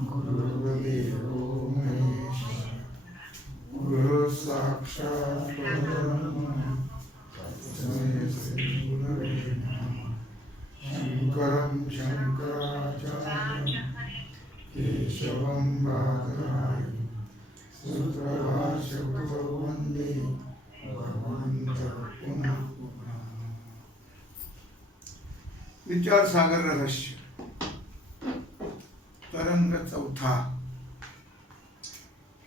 गुरुर्देवो महेश्वरः गुरुः साक्षात् परब्रह्म तस्मै श्री गुरवे नमः। शङ्करं शङ्कराचार्यं केशवं बादरायणं सूत्रभाष्यकृतौ वन्दे भगवन्तः पुनः पुनः। विचार सागर रहस्य तरंग चौथा,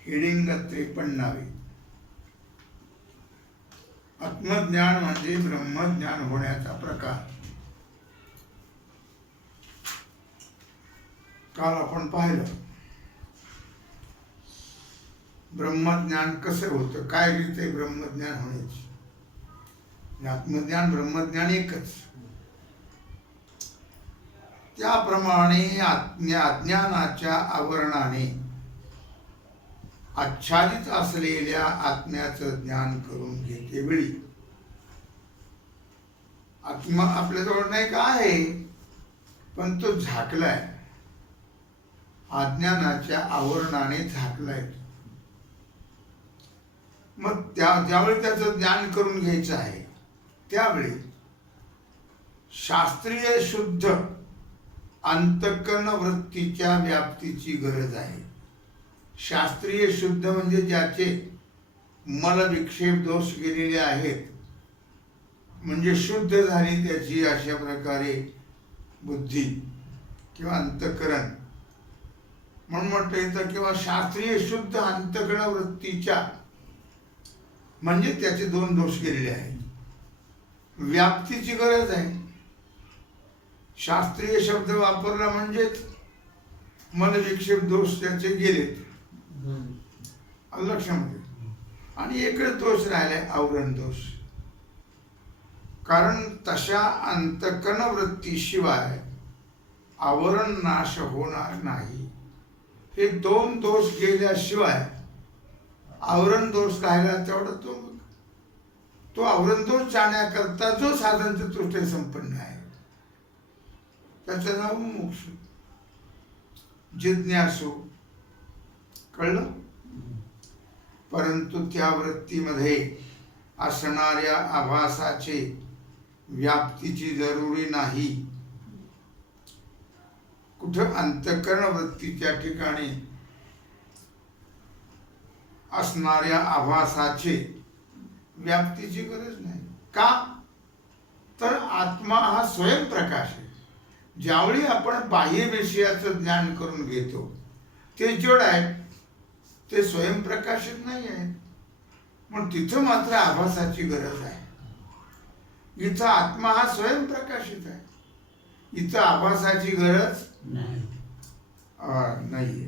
हेडिंग 53वी। आत्मज्ञान म्हणजे ब्रह्मज्ञान होण्याचा प्रकार। काल आपण पाहिलं ब्रह्मज्ञान कसे होतं, काय रीते ब्रह्मज्ञान होण्याची। आत्मज्ञान ब्रह्मज्ञान एकच। त्याप्रमाणे अज्ञानाच्या आवरणाने आच्छादित असलेल्या आत्म्याचं ज्ञान करून घेते वेळी आत्मा आपल्याजवळ नाही का आहे, पण तो झाकलाय, अज्ञानाच्या आवरणाने झाकलाय। मग ज्यावेळी त्याचं ज्ञान करून घ्यायचं आहे त्यावेळी शास्त्रीय शुद्ध अंतःकरण वृत्तीच्या व्याप्तीची गरज आहे। शास्त्रीय शुद्ध म्हणजे ज्याचे मल विक्षेप दोष गेलेले आहेत, म्हणजे शुद्ध झाली त्याची अशा प्रकारे बुद्धी किंवा अंतःकरण म्हणून म्हटलं येतं, किंवा शास्त्रीय शुद्ध अंतःकरण वृत्तीच्या म्हणजे त्याचे दोन दोष गेलेले आहेत, व्याप्तीची गरज आहे। शास्त्रीय शब्द वापरला म्हणजेच मन विक्षेप दोष त्याचे गेलेत लक्षामध्ये, आणि एकच दोष राहिलाय, आवरण दोष। कारण तशा अंतःकरण वृत्तीशिवाय आवरण नाश होणार नाही। हे दोन दोष गेल्याशिवाय आवरण दोष राहिला तेवढा तो आवरण दोष जाण्याकरता जो साधन चतुष्टय संपन्न आहे त्याचं नाव मोक्ष, जिज्ञासू। कळलं? परंतु त्या वृत्तीमध्ये असणाऱ्या आभासाचे व्याप्तीची जरुरी नाही। कुठं अंतःकरण वृत्तीच्या ठिकाणी असणाऱ्या आभासाचे व्याप्तीची गरज नाही। का? तर आत्मा हा स्वयंप्रकाश आहे। ज्यावेळी आपण बाह्य विषयाचं ज्ञान करून घेतो ते जड आहे, ते स्वयंप्रकाशित नाही आहे, पण तिथं मात्र आभासाची गरज आहे। इथं आत्मा हा स्वयंप्रकाशित आहे, इथं आभासाची गरज नाहीये।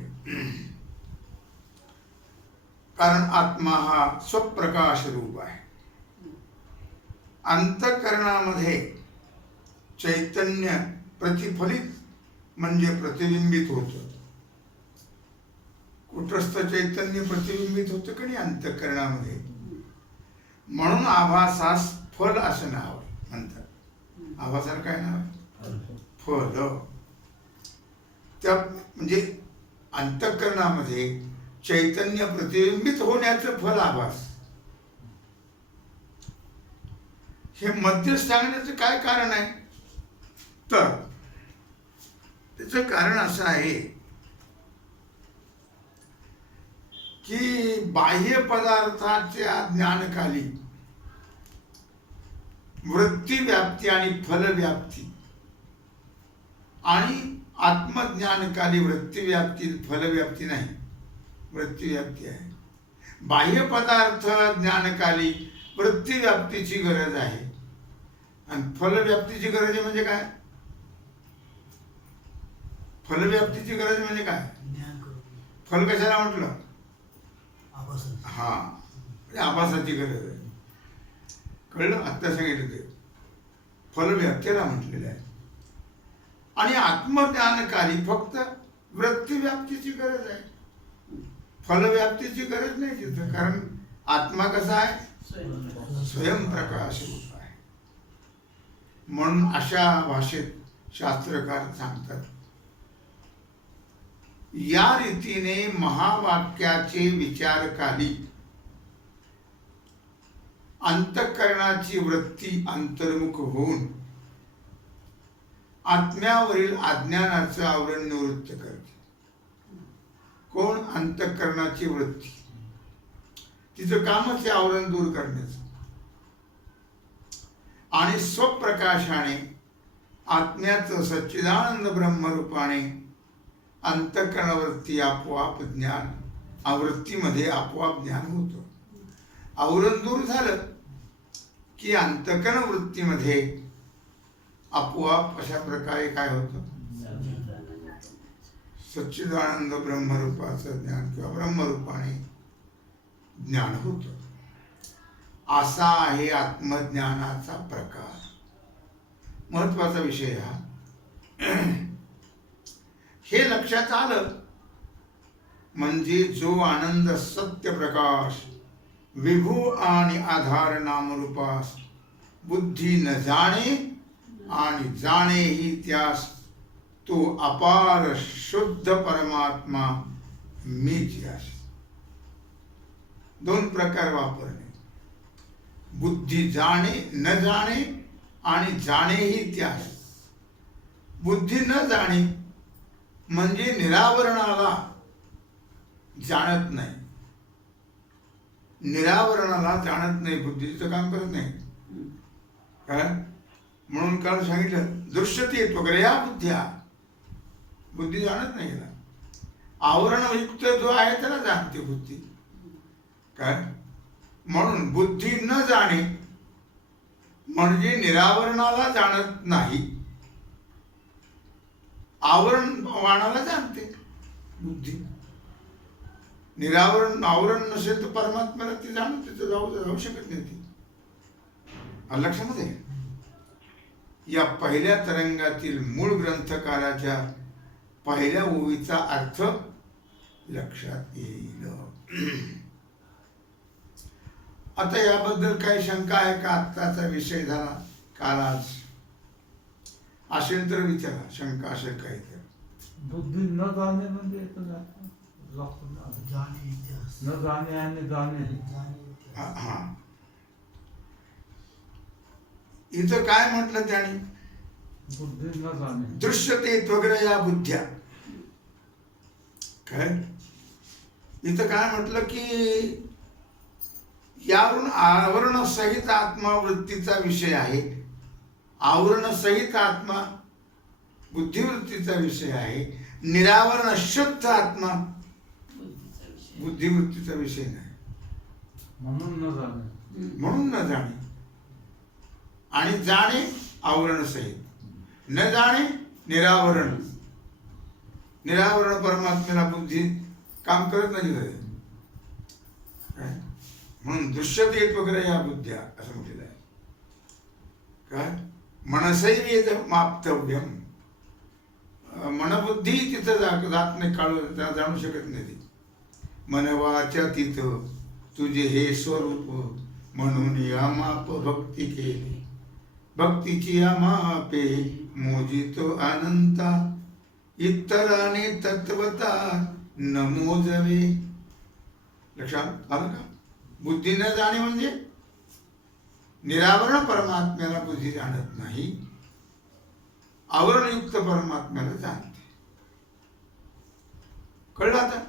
कारण आत्मा हा स्वप्रकाश रूप आहे। अंतःकरणामध्ये चैतन्य प्रतिफलित म्हणजे प्रतिबिंबित होतं। कुटस्थ चैतन्य प्रतिबिंबित होतं की नाही अंतःकरणामध्ये, म्हणून आभासास फल असं नाव म्हणतात। आभासाला काय नाव आहे? फल। त्या म्हणजे अंतःकरणामध्ये चैतन्य प्रतिबिंबित होण्याचं फल आभास। हे मध्य सांगण्याचं काय कारण आहे? तर त्याचं कारण असं आहे की बाह्य पदार्थाच्या ज्ञानकाली वृत्ती व्याप्ती आणि फलव्याप्ती, आणि आत्मज्ञानकाली वृत्ती व्याप्ती फलव्याप्ती नाही, वृत्ती व्याप्ती आहे। बाह्य पदार्थ ज्ञानकाली वृत्ती व्याप्तीची गरज आहे, आणि फलव्याप्तीची गरज आहे म्हणजे काय? फलव्याप्तीची गरज म्हणजे काय? फल कशाला म्हटलं? हा, आभासाची गरज आहे। कळलं? आत्ता सांगितलं ते फलव्याप्तीला म्हटलेलं आहे। आणि आत्मज्ञानकाली फक्त वृत्ती व्याप्तीची गरज आहे, फलव्याप्तीची गरज नाही तिथं। कारण आत्मा कसा आहे? स्वयंप्रकाश रूप आहे। म्हणून अशा भाषेत शास्त्रकार सांगतात या रीतीने महावाक्याचे विचारकाली अंतःकरणाची वृत्ती अंतर्मुख होऊन आत्म्यावरील अज्ञानाचं आवरण निवृत्त करते. कोण? अंतःकरणाची वृत्ती. तिचं कामच आहे आवरण दूर करण्याचं. आणि स्वप्रकाशाने आत्म्याचं सच्चिदानंद ब्रह्मरूपाने अंतःकरणवृत्ती आपोआप ज्ञान, आवृत्तीमध्ये आपोआप ज्ञान होतं. आवरण दूर झालं की अंतःकरण वृत्तीमध्ये आपोआप अशा प्रकारे काय होतं? सच्चिदानंद ब्रह्मरूपाचं ज्ञान किंवा ब्रह्मरूपाने ज्ञान होतं. असा आहे आत्मज्ञानाचा प्रकार. महत्वाचा विषय हा. हे लक्षात आलं म्हणजे जो आनंद सत्य प्रकाश विभू आणि आधार नामरूपास बुद्धी न जाणे आणि जाणेही त्यास तो अपार शुद्ध परमात्मा मीच यास. दोन प्रकार वापरणे. बुद्धी जाणे, न जाणे आणि जाणेही त्यास. बुद्धी न जाणे म्हणजे निरावरणाला जाणत नाही. निरावरणाला जाणत नाही, बुद्धीचं काम करत नाही. काय म्हणून काल सांगितलं दृश्यते त्वग्रया बुद्ध्या. बुद्धी जाणत नाही ना. आवरणयुक्त जो आहे त्याला जाणते बुद्धी. काय म्हणून बुद्धी न जाणे म्हणजे निरावरणाला जाणत नाही, आवरणाला जाणते बुद्धी. निरावरण आवरण नसेल तर परमात्म्याला ती जाणून तिथं जाऊ शकत नाही ती. लक्षामध्ये या पहिल्या तरंगातील मूळ ग्रंथकाराच्या पहिल्या ओवीचा अर्थ लक्षात येईल. आता याबद्दल काही शंका आहे का? आत्ताचा विषय झाला काल आज. असेल तर विचारा, शंका असेल काही तर. बुद्धी न जाणे म्हणजे न जाणे आणि जाणे. हा, इथं काय म्हटलं त्याने? बुद्धी न जाणे. दृश्यते त्वग्रया बुद्ध्या. काय इथं काय म्हटलं की यावरून आवरण सहित आत्मावृत्तीचा विषय आहे. आवरण सहित आत्मा बुद्धिवृत्तीचा विषय आहे. निरावरण शुद्ध आत्मा बुद्धिवृत्तीचा विषय नाही. म्हणून न जाणे. म्हणून न जाणे आणि जाणे आवरण सहित. न जाणे निरावरण. निरावरण परमात्म्याला बुद्धी काम करत नाही घरी. म्हणून दृश्यते वगैरे या बुद्ध्या असं म्हटलेलं आहे. काय मनसैवेद माप्तव्यम. मनबुद्धी तिथं जात नाही, जाणू शकत नाही ती. मनवाच्या तिथं तुझे हे स्वरूप म्हणून अमाप भक्ती केली. भक्तीची अमापे मोजितो अनंता. इतराने तत्वता न मोजवे. लक्षात आलं का? बुद्धी न जाणे म्हणजे निरावरण परमात्म्याला बुद्धी जाणत नाही, आवरणयुक्त परमात्म्याला जाणते. कळलं आता?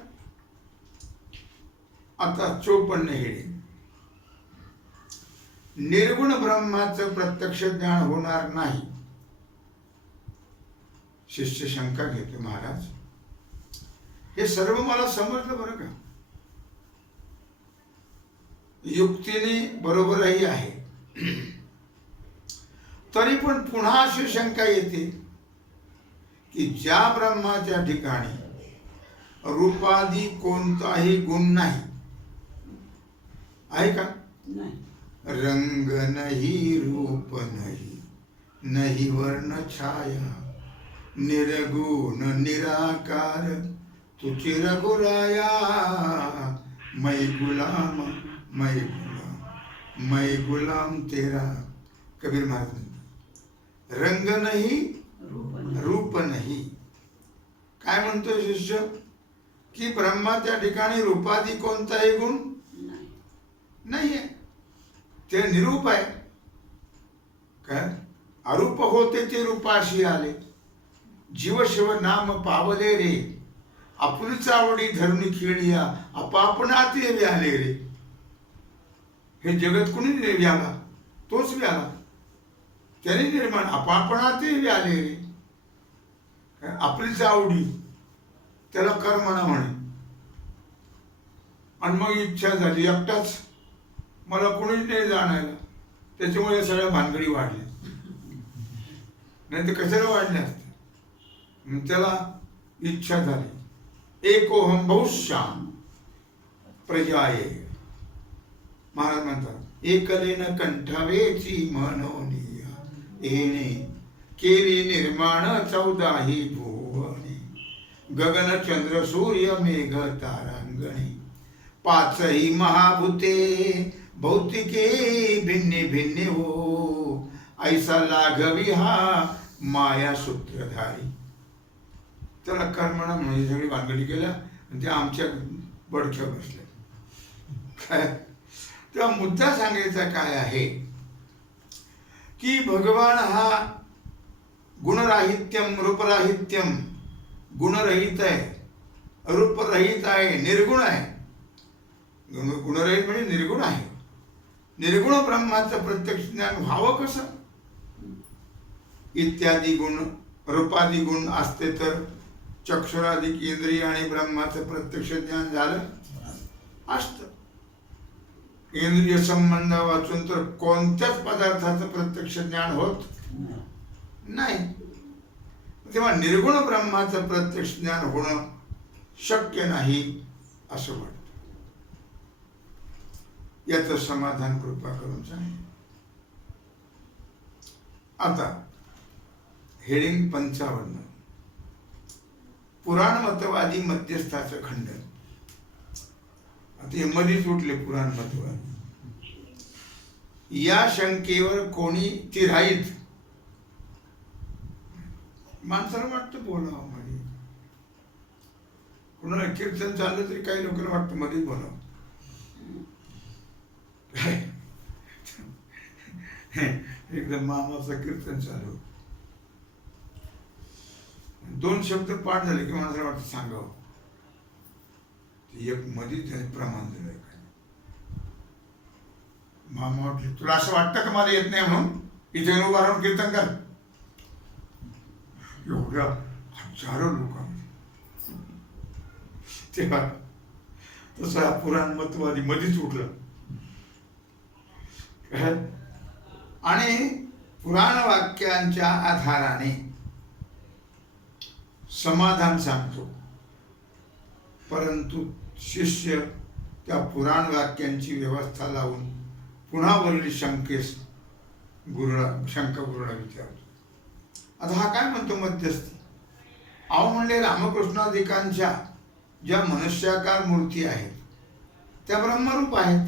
आता 54 हेडिंग. निर्गुण ब्रह्माचं प्रत्यक्ष ज्ञान होणार नाही. शिष्य शंका घेतो, महाराज हे सर्व मला समजलं बरं का, युक्तीने बरोबरही आहे, तरी पण पुन्हा अशी शंका येते की ज्या ब्रह्माच्या ठिकाणी रूपादी कोणताही गुण नाही आहे का? रंग नाही, रूप नाही, नाही वर्ण छाया, निर्गुण निराकार तुझे रघुराया. मै गुलाम मै गुलाम मै गुलाम तेरा. कबीर महाराज म्हणतात रंग नाही, रूप नाही. काय म्हणतोय शिष्य? की ब्रह्मा त्या ठिकाणी रूपादी कोणताही गुण नाहीये, ते निरूप आहे. काय अरूप होते ते रूपाशी आले, जीव शिव नाम पावले रे, आपुलच आवडी धरुणी खेळिया, आपापणात व्याले रे. हे जगत कुणी व्याला? तोच व्याला, त्याने निर्माण, आपापणात व्याले रे. आपलीच आवडी त्याला कर्मणा म्हणे. आणि मग इच्छा झाली एकटाच, मला कोणीच नाही जाणायला, त्याच्यामुळे सगळ्या भानगडी वाढल्या. नाही तर कशाला वाढल्या असत्या. मग त्याला इच्छा झाली, एकोहम बहुश्याम प्रजाये. महाराज म्हणतात, एकलेन कंठावेची मनोनिया येणे, केली निर्माण 14ही भुवनी, गगन चंद्र सूर्य मेघ तारांगणी, 5ही महाभूते भौतिके भिन्ने भिन्ने हो, ऐसा लाघवी हा माया सूत्रधारी. त्याला कर्मणा म्हणजे सगळी भानगडी केल्या आणि त्या आमच्या बडक्या बसल्या. काय तेव्हा मुद्दा सांगायचा काय आहे की भगवान हा गुणराहित्यम रूपराहित्यम, गुणरहित आहे, रूपरहित आहे, निर्गुण आहे. गुणरहित म्हणजे निर्गुण आहे. निर्गुण ब्रह्माचं प्रत्यक्ष ज्ञान व्हावं कसं? इत्यादी गुण रूपादी गुण असते तर चक्षुराधिक इंद्रिय आणि ब्रह्माचं प्रत्यक्ष ज्ञान झालं असतं. इंद्रिय संबंध वाचून तर कोणत्याच पदार्थाचं प्रत्यक्ष ज्ञान होत नाही. तेव्हा निर्गुण ब्रह्माचं प्रत्यक्ष ज्ञान होणं शक्य नाही असं वाटतं. याचं समाधान कृपा करून सांग. आता हेडिंग 55, पुराणमतवादी मध्यस्थाचं खंडन. आता हे मधीच उठले पुराणमतवादी. या शंकेवर कोणी तिराईत, माणसाला वाटतं बोलावं मध्ये, कुणाला कीर्तन चाललं तरी काही लोकांना वाटतं मध्येच बोलावं. एकदम मामाचं कीर्तन चालू, 2 शब्द पाठ झाले की माणसाला वाटतं सांगावं. एक मधीच त्याने प्रमाण दिलंय. मामा वाटले, तुला असं वाटतं का मला येत नाही म्हणून इथे उभा राहून कीर्तन कर? एवढ्या हजारो लोकांमध्ये तेव्हा तसा पुराणमतवादी मधीच उठला आणि पुराण वाक्यांच्या आधाराने समाधान सांगतो. परंतु शिष्य त्या पुराण वाक्यांची व्यवस्था लावून पुन्हा वरील शंका गुरुला विचारतो. आता हा काय म्हणतो मध्यस्थी? अहो म्हणले, रामकृष्णाधिकांच्या ज्या मनुष्याकार मूर्ती आहेत त्या ब्रह्मरूप आहेत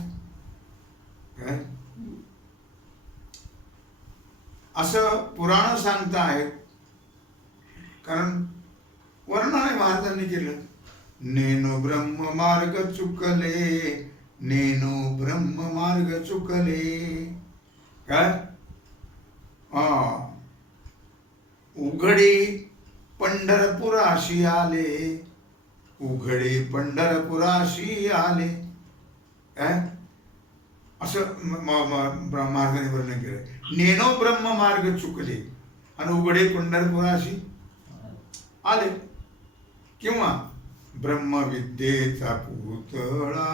काय असं पुराण सांगता आहेत. कारण वर्णन महाराजांनी केलं, नेनो ब्रह्म मार्ग चुकले, नेनो ब्रह्म मार्ग चुकले. काय उघडे पंढरपुराशी आले, उघडे पंढरपुराशी आले. काय असं महाराजांनी वर्णन केलं. नेनो ब्रह्म मार्ग चुकले आणि उघडे पंढरपुराशी आले. किंवा ब्रह्मविद्येचा पुतळा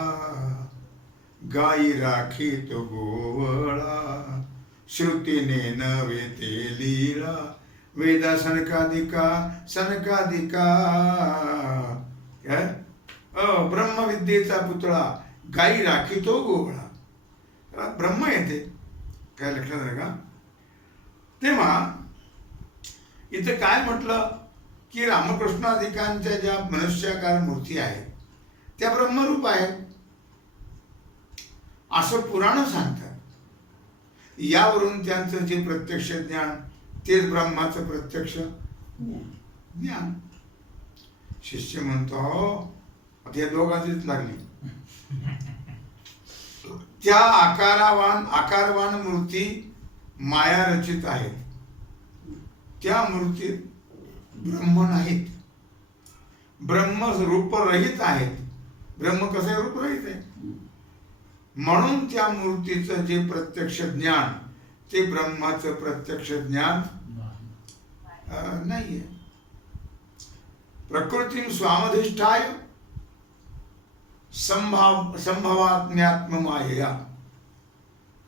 गाई राखीत गोवळा, श्रुतीने नवे ते लीला, वेदा सनकादिका सनकादिका. काय ब्रह्मविद्येचा पुतळा गाई राखीतो गोवळा. ब्रह्म येते काय लक्षात आहे का? तेव्हा इथे काय म्हटलं की रामकृष्णाधिकांच्या ज्या मनुष्याकार मूर्ती आहेत त्या ब्रह्मरूप आहेत असं पुराण सांगतात. यावरून त्यांचं जे प्रत्यक्ष ज्ञान तेच ब्रह्माचं प्रत्यक्ष ज्ञान. शिष्य म्हणतो, आता या दोघांचीच लागली. त्या आकारवान मूर्ती माया रचित आहेत. त्या मूर्तीत ब्रह्म नाहीत. ब्रह्म रूपरहित आहेत. ब्रह्म कसं आहे? रूपरहित आहे. म्हणून त्या मूर्तीचं जे प्रत्यक्ष ज्ञान ते ब्रह्माचं प्रत्यक्ष ज्ञान नाहीये. प्रकृती स्वामधिष्ठाय संभवात्म्यात्म मायया.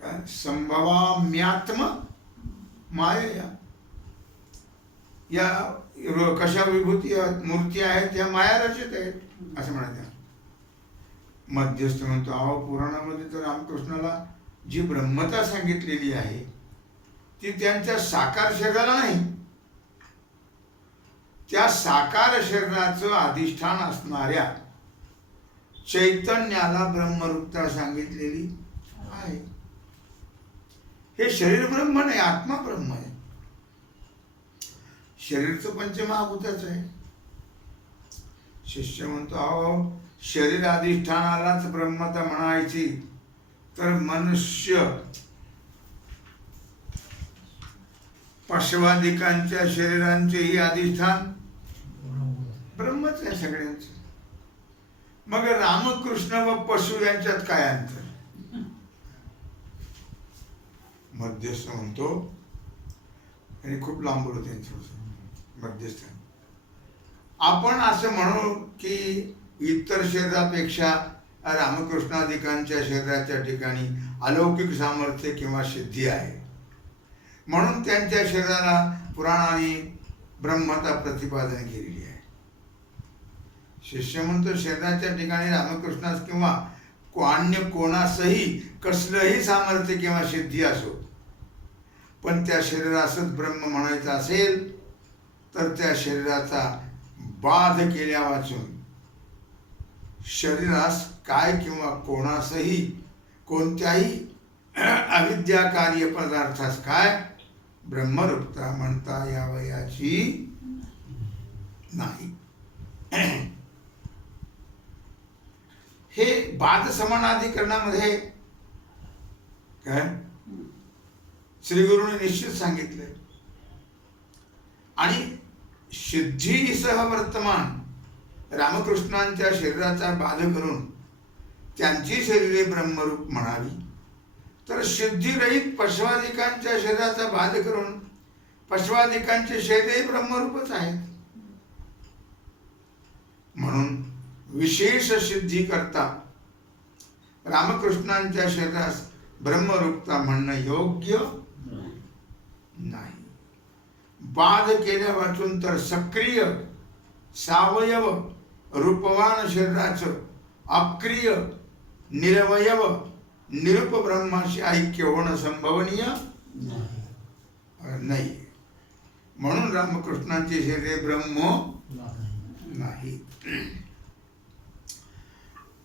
काय? संभवाम्यात्म मायया. या कशा विभूती मूर्ती आहेत त्या माया रचित आहेत असं म्हणायचं. मध्यस्थ म्हणतो अहो पुराणामध्ये तर रामकृष्णाला जी ब्रह्मता सांगितलेली आहे ती त्यांच्या साकार शरीराला नाही, त्या साकार शरीराचं अधिष्ठान असणाऱ्या चैतन्याला ब्रह्मरूपता सांगितलेली आहे. हे शरीर ब्रह्म नाही, आत्मा ब्रह्म आहे. शरीरचं पंचमहाभूतच आहे. शिष्य म्हणतो अहो शरीर अधिष्ठानालाच ब्रह्मता म्हणायची तर मनुष्य पशवादिकांच्या शरीरांचेही अधिष्ठान ब्रह्मच आहे सगळ्यांचं. मग रामकृष्ण व पशु यांच्यात काय अंतर? मध्यस्थ म्हणतो आणि खूप लांब बोलतो त्यांचं मध्यस्थ. आपण असं म्हणू की इतर शरीरापेक्षा रामकृष्णादिकांच्या शरीराच्या ठिकाणी अलौकिक सामर्थ्य किंवा सिद्धी आहे, म्हणून त्यांच्या शरीराला पुराणाने ब्रह्मता प्रतिपादन केलेली आहे. शिष्य म्हणतो शरीराच्या ठिकाणी रामकृष्णास किंवा अन्य कोणासही कसलंही सामर्थ्य किंवा सिद्धी असो, पण त्या शरीरासच ब्रह्म म्हणायचं असेल तर त्या शरीराचा बाध केल्या वाचून शरीरास काय किंवा कोणासही कोणत्याही अविद्या कार्य पदार्थास काय ब्रह्मरूपता म्हणता यावयाची नाही. हे बाध समानाधिकरणामध्ये काय श्री गुरुने निश्चित सांगितलंय. आणि सिद्धीसह वर्तमान रामकृष्णांच्या शरीराचा बाध करून त्यांची शरीरे ब्रह्मरूप म्हणावी, तर सिद्धिरहित पशवादिकांच्या शरीराचा बाध करून पशवादिकांचे शरीरे ब्रह्मरूपच आहेत. म्हणून विशेष सिद्धी करता रामकृष्णांच्या शरीरास ब्रह्मरूपता म्हणणं योग्य नाही. बाध केल्या वाचून तर सक्रिय सावयव रूपवान शरीराचं अक्रिय निरवयव निरुप ब्रह्माशी ऐक्य होणं संभवनीय नाही. म्हणून रामकृष्णांचे शरीर ब्रह्म नाही.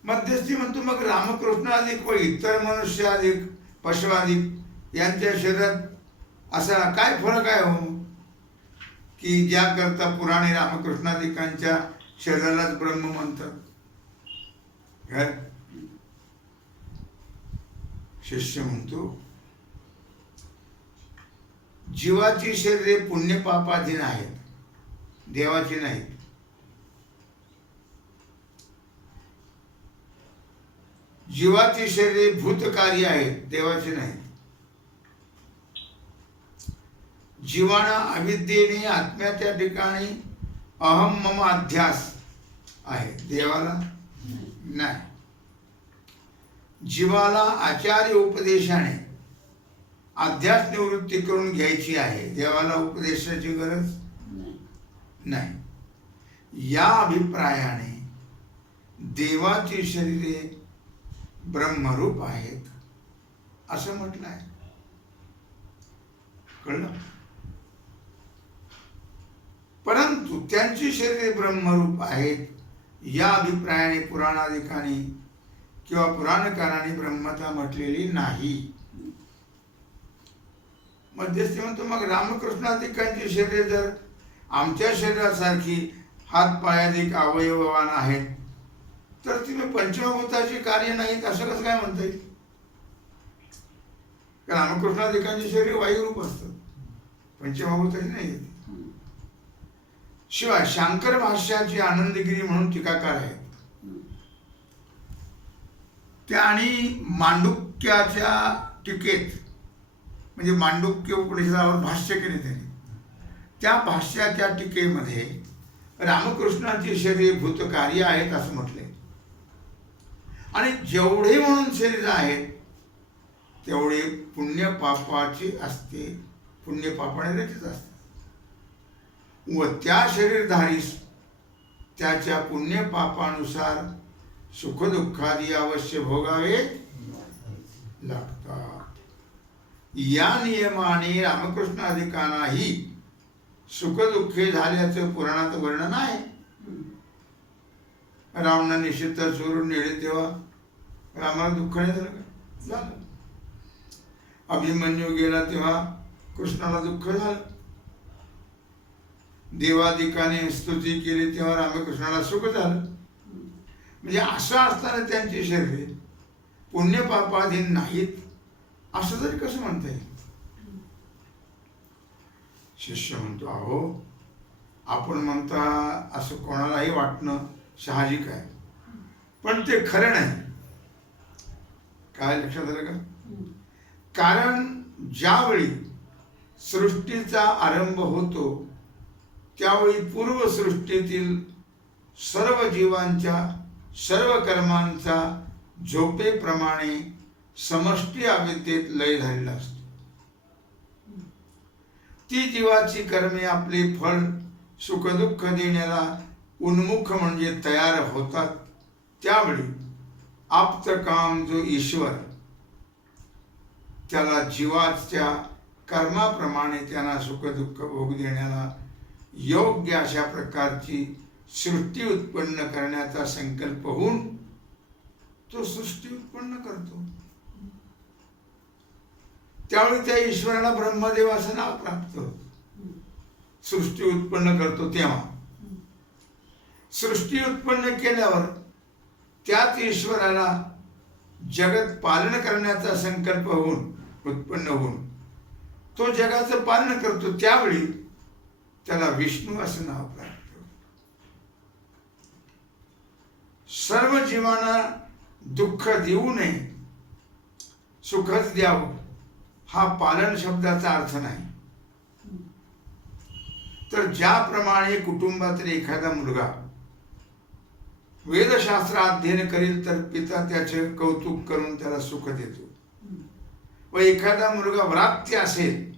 मध्यस्थी म्हणतो मग रामकृष्ण अधिक व इतर मनुष्य अधिक पशवाधिक यांच्या शरीरात असा काय फरक आहे हो की ज्या करता पुराणे रामकृष्णाधिकांच्या शरीरालाच ब्रह्म म्हणतात? काय शिष्य म्हणतो जीवाची शरीरे पुण्य पापाधीन आहेत, देवाची नाहीत. जीवाची शरीरे भूतकार्य आहेत, देवाची नाहीत. जीवाना अविद्येने आत्म्याच्या ठिकाणी अहम मम अध्यास आहे, देवाला नाही. जीवाला आचार्य उपदेशाने अध्यास निवृत्ती करून घ्यायची आहे, देवाला उपदेशाची गरज नाही. या अभिप्रायाने देवाची शरीरे ब्रह्मरूप आहेत असं म्हटलं आहे. कळलं? परंतु त्यांची शरीरे ब्रह्मरूप आहेत या अभिप्रायाने पुराणाधिकांनी किंवा पुराणकारांनी ब्रह्मता म्हटलेली नाही. मध्यस्थी म्हणतो मग रामकृष्णाधिकांची शरीरे जर आमच्या शरीरासारखी हात पायाधिक अवयववान आहेत तर तुम्ही पंचमभूताची कार्य नाहीत असं कसं काय म्हणता येईल? कारण रामकृष्णाधिकांचे शरीर वायुरूप असतं, पंचमभूताची नाही येते. शिवाय शांकर भाष्याची आनंदगिरी म्हणून टीकाकार आहेत त्या, आणि मांडुक्याच्या टीकेत म्हणजे मांडुक्य उपनिषदावर भाष्य केले त्यांनी, त्या भाष्याच्या टीकेमध्ये रामकृष्णाची शरीर भूतकार्य आहेत असं म्हटले. आणि जेवढे म्हणून शरीर आहेत तेवढे पुण्य पापाची असते, पुण्य पापाने रचित असते. व त्या शरीरधारीस त्याच्या पुण्य पापानुसार सुखदुःखादी अवश्य भोगावे लागतात. या नियमाने रामकृष्णाधिकांनाही सुखदुःखे झाल्याचं पुराणात वर्णन आहे. रावणाने निश्चित चोरून नेले तेव्हा रामाला दुःख नाही झालं का? झालं. अभिमन्यू गेला तेव्हा कृष्णाला दुःख झालं. देवादिकाने स्तुती केली तेव्हा रामकृष्णाला सुख झालं. म्हणजे असं असताना त्यांची शरीरे पुण्यपापाधीन नाहीत असं तरी कसं म्हणता येईल? शिष्य म्हणतो, अहो आपण म्हणता असं कोणालाही वाटणं साहजिक आहे, पण ते खरं नाही. काय लक्षात आलं का? कारण ज्यावेळी सृष्टीचा आरंभ होतो त्यावेळी पूर्वसृष्टीतील सर्व जीवांच्या सर्व कर्मांचा झोपेप्रमाणे समष्टी अविद्येत लय झालेला असतो. ती जीवाची कर्मे आपले फळ सुखदुःख देण्याला उन्मुख म्हणजे तयार होतात. त्यावेळी आप्तकाम जो ईश्वर त्याला जीवाच्या कर्माप्रमाणे त्यांना सुखदुःख भोग देण्याला योग्य अशा प्रकारची सृष्टी उत्पन्न करण्याचा संकल्प होऊन तो सृष्टी उत्पन्न करतो. त्यावेळी त्या ईश्वराला ब्रह्मदेव असं नाव प्राप्त होतं. सृष्टी उत्पन्न करतो तेव्हा सृष्टी उत्पन्न केल्यावर त्याच ईश्वराला जगत पालन करण्याचा संकल्प होऊन उत्पन्न होऊन तो जगाचं पालन करतो. त्यावेळी त्याला विष्णू असं नाव प्राप्त होतं. सर्व जीवांना दुःख देऊ नये, सुखच द्यावं हा पालन शब्दाचा अर्थ नाही. तर ज्याप्रमाणे कुटुंबातील एखादा मुलगा वेदशास्त्र अध्ययन करील तर पिता त्याचे कौतुक करून त्याला सुख देतो, व एखादा मुलगा व्रात्य असेल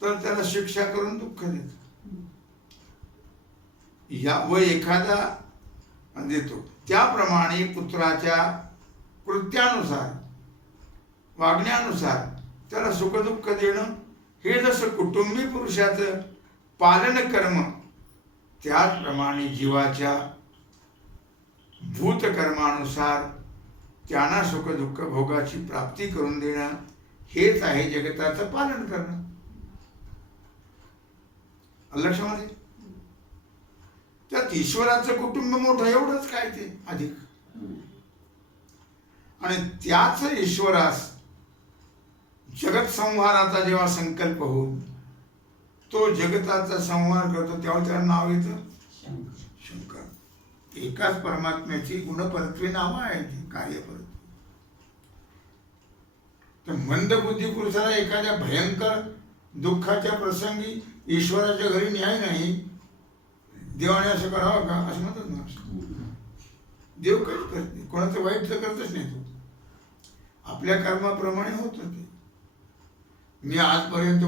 तर त्याला शिक्षा करून दुःख देतो, या व एखादा देतो. त्याप्रमाणे पुत्राच्या कृत्यानुसार वागण्यानुसार त्याला सुखदुःख देणं हे जसं कुटुंबी पुरुषाचं पालन कर्म, त्याचप्रमाणे जीवाच्या भूतकर्मानुसार त्यांना सुखदुःख भोगाची प्राप्ती करून देणं हेच आहे जगताचं पालन करणं. लक्षामध्ये त्यात ईश्वराचं कुटुंब मोठं एवढंच काय ते अधिक, आणि त्याच ईश्वरास जगत संहाराचा जेव्हा संकल्प होऊन तो जगताचा संहार करतो तेव्हा त्याला नाव येतं शंकर. एकाच परमात्म्याची गुणपरत्वे नावं आहेत, कार्यपरत्वे. तर मंदबुद्धी पुरुषाला एखाद्या भयंकर दुःखाच्या प्रसंगी ईश्वराच्या घरी न्याय नाही, देवाने असं करावं का असं म्हणतात ना. देव काहीच करत नाही, कोणाचं वाईट तर करतच नाही. तो आपल्या कर्माप्रमाणे होतं ते. मी आजपर्यंत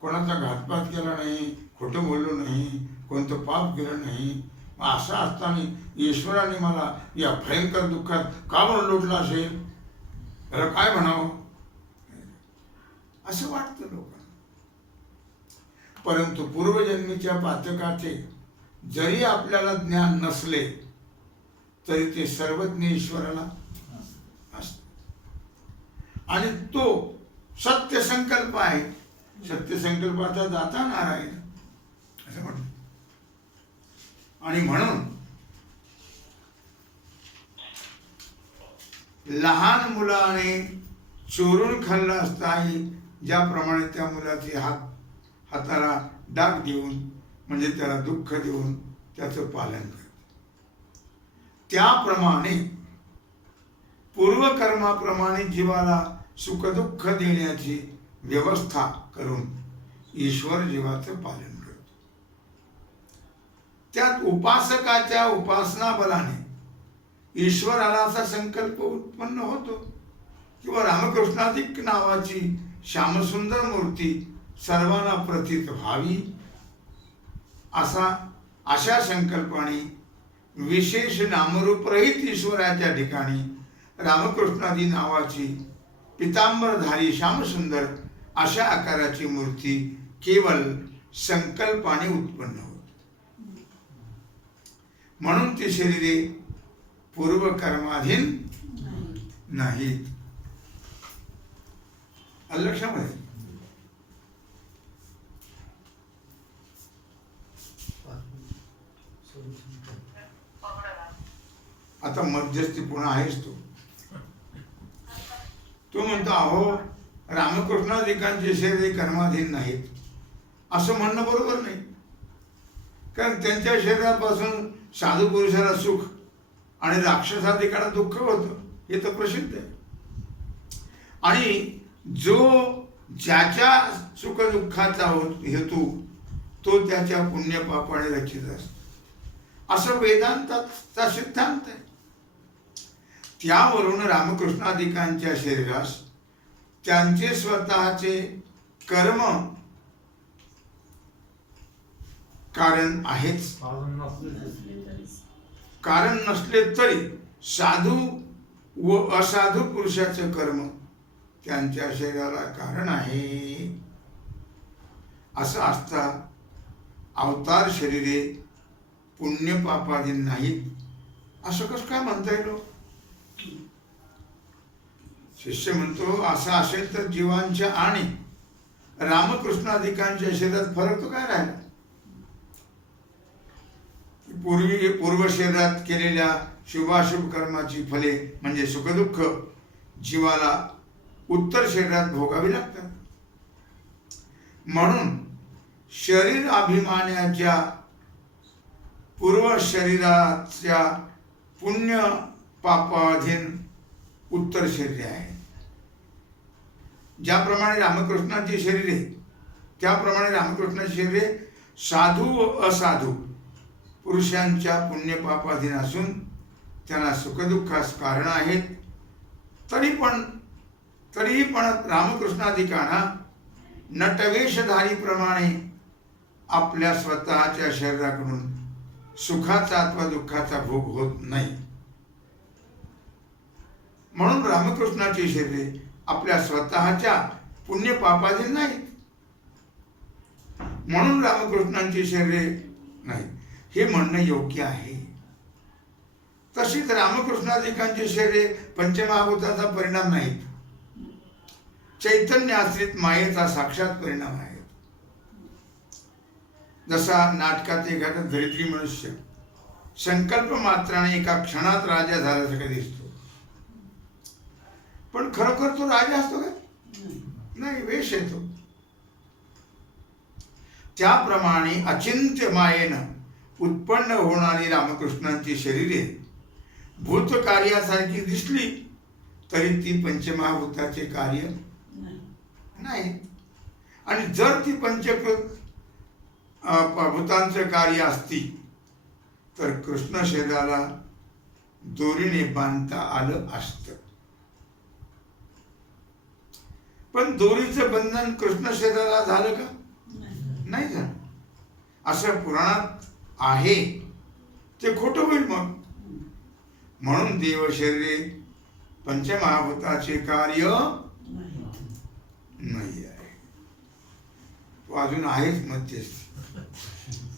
कोणाचा घातपात केला नाही, खोटं बोललो नाही, कोणतं पाप केलं नाही. मग असं असताना ईश्वराने मला या भयंकर दुःखात का म्हणून लोटलं असेल, त्याला काय म्हणावं असं वाटतं लोकांना. परंतु पूर्वजन्मीच्या पातकाचे जरी आपल्याला ज्ञान नसले तरी ते सर्वज्ञ ईश्वराला असते, आणि तो सत्य संकल्प आहे. सत्य संकल्पाचा दाता नारायण असं म्हणतो. आणि म्हणून लहान मुलाने चोरून खाल्ला असताही ज्याप्रमाणे त्या मुलाचे हाताला डाग देऊन म्हणजे त्याला दुःख देऊन त्याचं पालन करते, त्याप्रमाणे पूर्वकर्माप्रमाणे जीवाला सुखदुःख देण्याची व्यवस्था करून ईश्वर जीवाचं पालन करतो. त्यात उपासकाच्या उपासना बलाने ईश्वराला असा संकल्प उत्पन्न होतो किंवा रामकृष्णाधिक नावाची श्यामसुंदर मूर्ती सर्वांना प्रतीत व्हावी अशा संकल्पाने विशेष नामरूपरहित ईश्वराच्या ठिकाणी रामकृष्णादी नावाची पितांबरधारी श्यामसुंदर अशा आकाराची मूर्ती केवळ संकल्पाने उत्पन्न होते. म्हणून ती शरीरे पूर्वकर्माधीन नाहीत. लक्षामध्ये आता मध्यस्थी पुन्हा आहेच तो म्हणतो अहो रामकृष्णाधिकांचे शरीर कर्माधीन नाहीत असं म्हणणं बरोबर नाही. कारण त्यांच्या शरीरापासून साधू पुरुषाला सुख आणि राक्षसाधिकाला दुःख होतं हे तर प्रसिद्ध आहे. आणि जो ज्याच्या सुखदुःखाचा हेतू तो त्याच्या पुण्यपापाने रचित असतो असं वेदांताचा सिद्धांत आहे. त्यावरून रामकृष्णाधिकांच्या शरीरास त्यांचे स्वतःचे कर्म कारण आहेच. कारण नसले तरी साधू व असाधू पुरुषाचे कर्म त्यांच्या शरीराला कारण आहे. असं असता अवतार शरीरे पुण्यपापाधीन नाहीत असं कसं काय म्हणता येईल? शिष्य म्हणतो असं असेल तर जीवांच्या आणि रामकृष्णाधिकांच्या शरीरात फरक तो काय राहिला? पूर्व शरीरात केलेल्या शुभाशुभ कर्माची फले म्हणजे सुखदुःख जीवाला उत्तर शरीरात भोगावी लागतात. म्हणून शरीर अभिमानाच्या पूर्व शरीराच्या पुण्य पापाधीन उत्तर शरीर आहे. ज्याप्रमाणे रामकृष्णाची शरीरे त्याप्रमाणे रामकृष्णाची शरीरे साधू व असाधू पुरुषांच्या पुण्यपापाधीन असून त्यांना सुखदुःखास कारण आहेत. तरीही पण रामकृष्णाधिकांना नटवेशधारीप्रमाणे आपल्या स्वतःच्या शरीराकडून सुखाचा अथवा दुःखाचा भोग होत नाही. म्हणून रामकृष्णाची शरीरे आपल्या स्वतःच्या पुण्यपापाधीन नाहीत. म्हणून रामकृष्णांची शरीरे नाही हे म्हणणं योग्य आहे. तशीच रामकृष्णाधिकांची शरीरे पंचमहाभूताचा परिणाम नाहीत, चैतन्य आश्रित मायेचा साक्षात परिणाम आहे. जसा नाटकात एखादा दरिद्री मनुष्य संकल्प मात्राने एका क्षणात राजा झाल्यासारखा दिसतो, पण खरोखर तो राजा असतो का? नाही, वेश येतो. त्याप्रमाणे अचिंत्य मायेनं उत्पन्न होणारी रामकृष्णांची शरीरे भूत कार्यासारखी दिसली तरी ती पंचमहाभूताचे कार्य नाही. आणि जर ती पंचकृत भूतांचं कार्य असती तर कृष्ण शरीराला दोरीने बांधता आलं असतं. पण दोरीचं बंधन कृष्ण शरीराला झालं का? नाही झालं. असं पुराणात आहे ते खोटं होईल मग. म्हणून देव शरीरे पंचमहाभूताचे कार्य नाही आहे. तो अजून आहेच मध्यस्थी.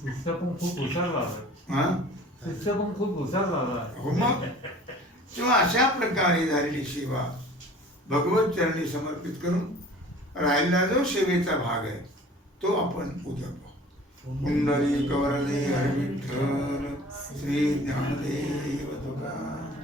शिष्य पण खूप हुशार झाला. शिष्य पण खूप हुशार झाला. हो मग. तेव्हा अशा प्रकारे झालेली सेवा भगवत चरणी समर्पित करून राहिलेला जो सेवेचा भाग आहे तो आपण उद्या पाहू. पुंडलिक वरदे हरी विठ्ठल श्री ज्ञानदेव तुकाराम.